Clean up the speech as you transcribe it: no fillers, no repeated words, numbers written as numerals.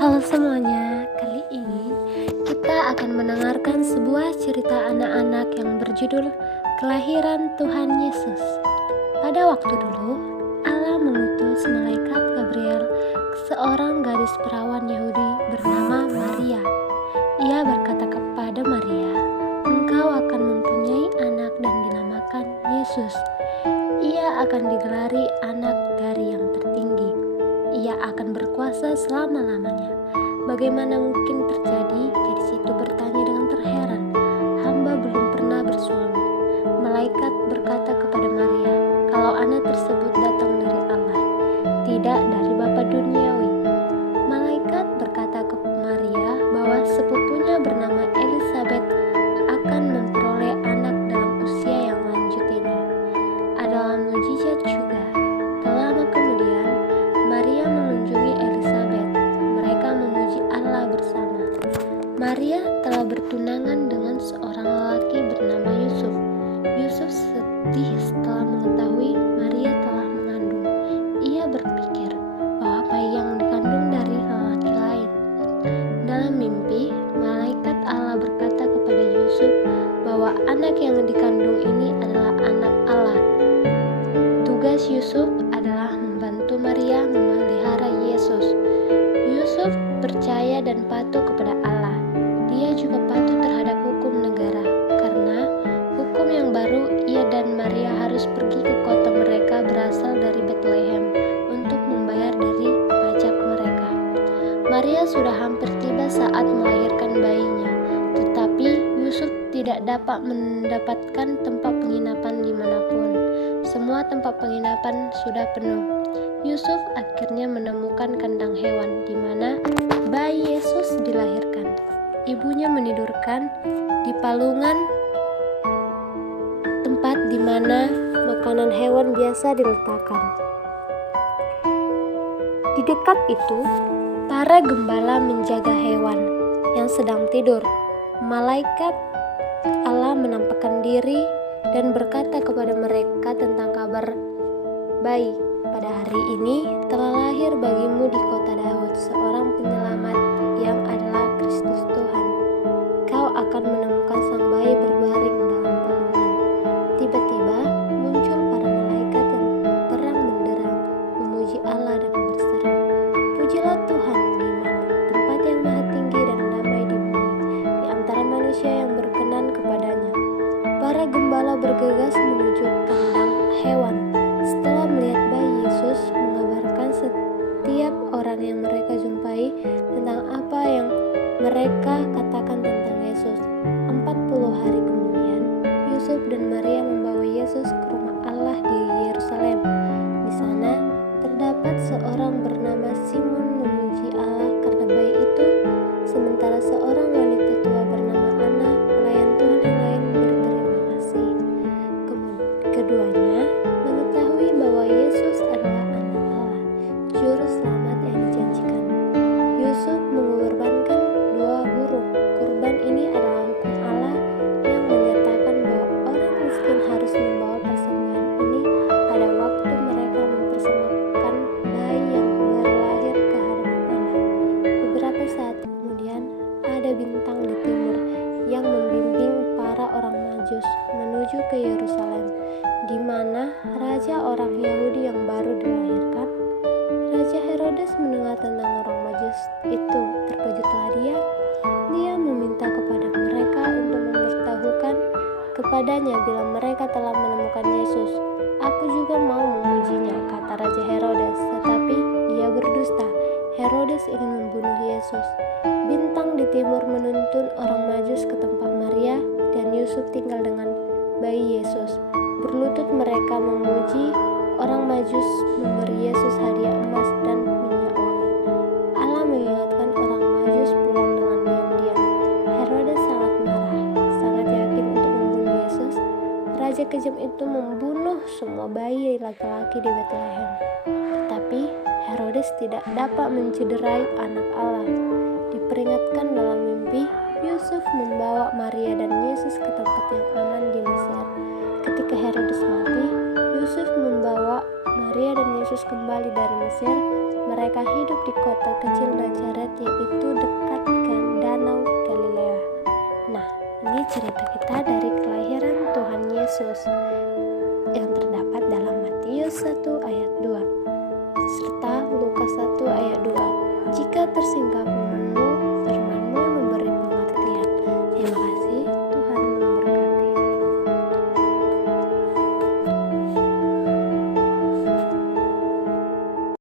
Halo semuanya, kali ini kita akan mendengarkan sebuah cerita anak-anak yang berjudul Kelahiran Tuhan Yesus. Pada waktu dulu, Allah mengutus malaikat Gabriel ke seorang gadis perawan Yahudi bernama Maria. Ia berkata kepada Maria, "Engkau akan mempunyai anak dan dinamakan Yesus. Ia akan digelari anak dari yang tertinggi. Ia akan berkuasa selama-lamanya." Bagaimana mungkin terjadi? Gadis itu bertanya dengan terheran. "Hamba belum pernah bersuami." Malaikat berkata kepada Maria, "Kalau anak tersebut datang dari Allah, tidak dari bapa duniawi." Malaikat berkata ke Maria bahwa sepupunya bernama Elisabet akan memperoleh anak dalam usia yang lanjut ini. Adalah mujizat juga. Tak lama kemudian, Maria mengunjungi Elisabet. Mereka memuji Allah bersama. Maria telah bertunangan dengan seorang lelaki bernama Yusuf. Yusuf sedih setelah mengetahui Maria telah mengandung. Ia berpikir bahwa bayi yang dikandung dari lelaki lain. Dalam mimpi, malaikat Allah berkata kepada Yusuf bahwa anak yang dikandung ini adalah anak Allah. Tugas Yusuf adalah membantu Maria memelihara Yesus. Yusuf percaya dan patuh kepada Allah. Dia juga patuh terhadap hukum negara, karena hukum yang baru, ia dan Maria harus pergi ke kota mereka berasal dari Bethlehem untuk membayar dari pajak mereka. Maria sudah hampir tiba saat melahirkan bayinya, tetapi Yusuf tidak dapat mendapatkan tempat penginapan dimanapun. Semua tempat penginapan sudah penuh. Yusuf akhirnya menemukan kandang hewan di mana bayi Yesus dilahirkan. Ibunya menidurkan di palungan tempat di mana makanan hewan biasa diletakkan. Di dekat itu, para gembala menjaga hewan yang sedang tidur. Malaikat Allah menampakkan diri dan berkata kepada mereka tentang kabar bayi. "Pada hari ini telah lahir bagimu di kota Daud seorang penyelamat yang adalah Kristus Tuhan. Kau akan menemukan sang bayi berbaring dalam palungan." Tiba-tiba muncul para malaikat yang terang benderang memuji Allah dan berseru, "Pujilah Tuhan di mana tempat yang maha tinggi dan damai di bumi di antara manusia yang berkenan kepadanya." Para gembala bergegas menuju kandang hewan. Setelah melihat bayi Yesus, mengabarkan setiap orang yang mereka jumpai tentang apa yang mereka katakan tentang Yesus. 40 hari kemudian, Yusuf dan Maria membawa Yesus ke rumah Allah di Yerusalem. Di sana terdapat seorang bernama Simon memuji Allah karena bayi itu, sementara seorang wanita tua bernama Ana, pelayan Tuhan yang lain, berterima kasih. Keduanya mengetahui bahwa Yesus adalah anak Allah, juru selamat yang dijanjikan. Yusuf mengorbankan 2 burung. Kurban ini adalah hukum Allah yang menyatakan bahwa orang miskin harus membawa persembahan ini pada waktu mereka mempersembahkan bayi yang baru lahir ke hadapan Allah. Beberapa saat kemudian, ada bintang di timur yang membimbing para orang Majus menuju ke Yerusalem, di mana raja orang Yahudi yang baru dilahirkan. Raja Herodes mendengar tentang orang Majus itu. Terkejutlah dia. Dia meminta kepada mereka untuk memberitahukan kepadanya bila mereka telah menemukan Yesus. "Aku juga mau memujinya," kata Raja Herodes, tetapi ia berdusta. Herodes ingin membunuh Yesus. Bintang di timur menuntun orang Majus ke tempat Maria dan Yusuf tinggal dengan bayi Yesus. Berlutut mereka memuji. Orang Majus memberi Yesus hadiah emas dan minyak wangi. Allah mengingatkan orang Majus pulang dengan diam-diam. Herodes sangat marah, sangat yakin untuk membunuh Yesus. Raja kejam itu membunuh semua bayi laki-laki di Bethlehem. Tetapi Herodes tidak dapat mencederai anak Allah. Diperingatkan dalam mimpi, Yusuf membawa Maria dan Yesus ke tempat yang aman di Mesir. Ketika Herodes mati, Yusuf membawa Maria dan Yesus kembali dari Mesir Mereka hidup di kota kecil Nazaret, yaitu dekat Danau Galilea. Nah, ini cerita kita dari kelahiran Tuhan Yesus yang terdapat dalam Matius 1 ayat 2 serta Lukas 1 ayat 2. Jika tersingkap